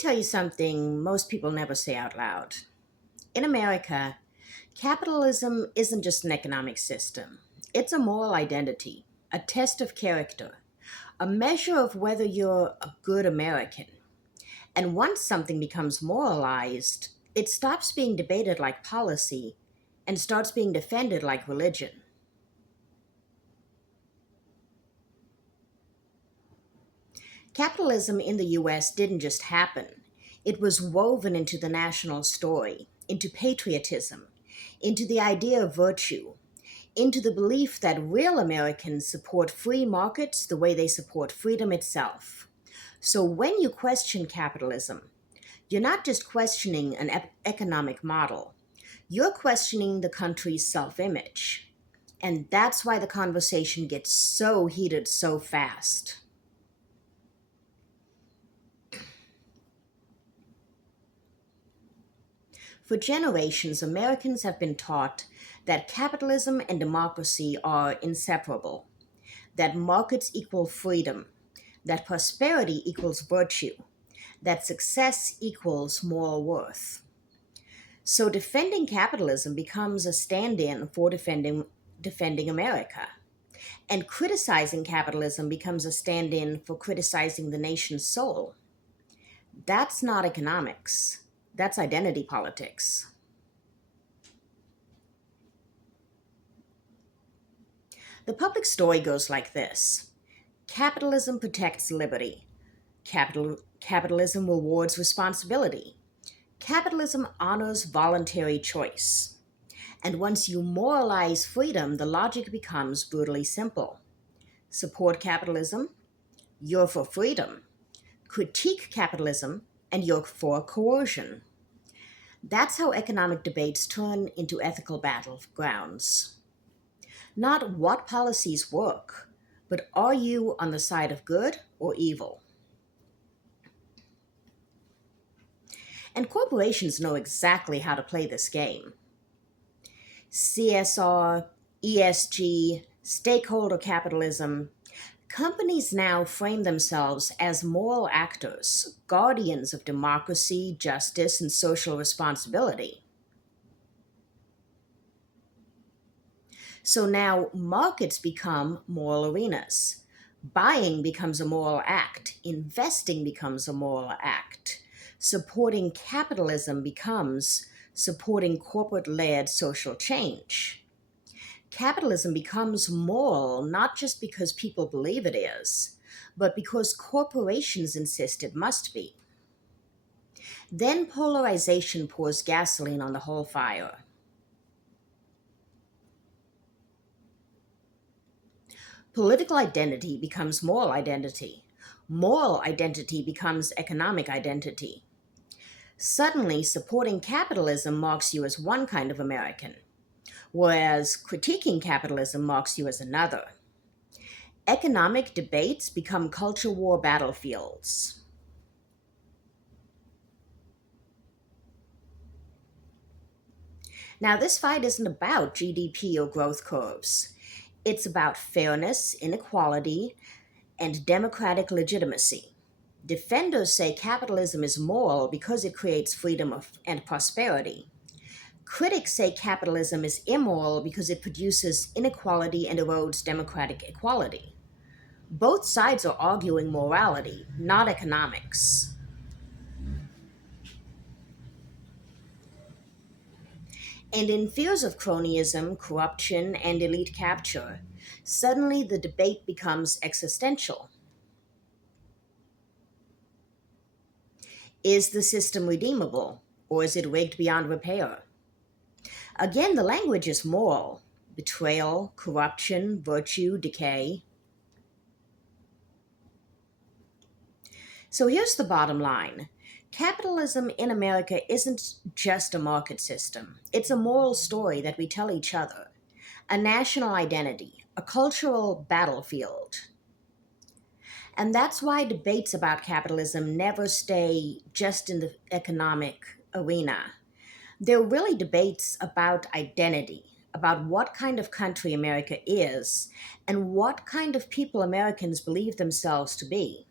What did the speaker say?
tell you something most people never say out loud. In America, capitalism isn't just an economic system, it's a moral identity, a test of character, a measure of whether you're a good American. And once something becomes moralized, it stops being debated like policy and starts being defended like religion. Capitalism in the US didn't just happen, it was woven into the national story, into patriotism, into the idea of virtue, into the belief that real Americans support free markets the way they support freedom itself. So when you question capitalism, you're not just questioning an economic model, you're questioning the country's self image. And that's why the conversation gets so heated so fast. For generations, Americans have been taught that capitalism and democracy are inseparable, that markets equal freedom, that prosperity equals virtue, that success equals moral worth. So defending capitalism becomes a stand-in for defending America. And criticizing capitalism becomes a stand-in for criticizing the nation's soul. That's not economics. That's identity politics. The public story goes like this. Capitalism protects liberty. Capitalism rewards responsibility. Capitalism honors voluntary choice. And once you moralize freedom, the logic becomes brutally simple. Support capitalism, you're for freedom. Critique capitalism, and you're for coercion. That's how economic debates turn into ethical battlegrounds. Not what policies work, but are you on the side of good or evil? And corporations know exactly how to play this game. CSR, ESG, stakeholder capitalism. Companies now frame themselves as moral actors, guardians of democracy, justice, and social responsibility. So now markets become moral arenas. Buying becomes a moral act. Investing becomes a moral act. Supporting capitalism becomes supporting corporate-led social change. Capitalism becomes moral not just because people believe it is, but because corporations insist it must be. Then polarization pours gasoline on the whole fire. Political identity becomes moral identity. Moral identity becomes economic identity. Suddenly, supporting capitalism marks you as one kind of American, whereas critiquing capitalism marks you as another. Economic debates become culture war battlefields. Now, this fight isn't about GDP or growth curves. It's about fairness, inequality, and democratic legitimacy. Defenders say capitalism is moral because it creates freedom and prosperity. Critics say capitalism is immoral because it produces inequality and erodes democratic equality. Both sides are arguing morality, not economics. And in fears of cronyism, corruption, and elite capture, suddenly the debate becomes existential. Is the system redeemable, or is it rigged beyond repair? Again, the language is moral. Betrayal, corruption, virtue, decay. So here's the bottom line. Capitalism in America isn't just a market system. It's a moral story that we tell each other, a national identity, a cultural battlefield. And that's why debates about capitalism never stay just in the economic arena. They're really debates about identity, about what kind of country America is, and what kind of people Americans believe themselves to be.